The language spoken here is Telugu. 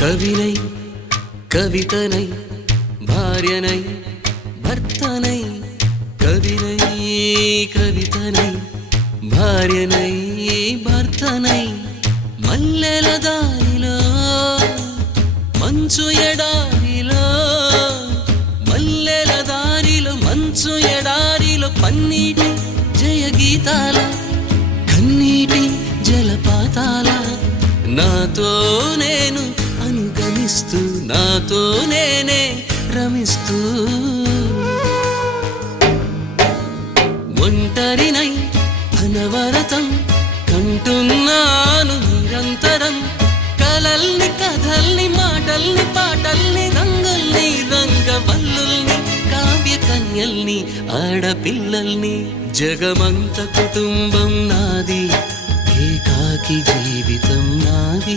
కవినై కవితనై భార్యనై భర్తనై కవినై కవితనై భార్యనై భర్తనై మల్లెల దారిలో మంచు ఎడారిలో మల్లెల దారిలో మంచు ఎడారిలో పన్నీటి జయ గీతాల కన్నీటి జలపాతాల నాతో నేను అనుగమిస్తూ నాతో నేనే రమిస్తూ ఒంటరినై అనవరతం కంటున్నాను నిరంతరం కలల్ని కథల్ని మాటల్ని పాటల్ని రంగుల్ని రంగవల్లుల్ని కావ్య కన్యల్ని ఆడపిల్లల్ని జగమంత కుటుంబం నాది ఏకాకి జీవితం నాది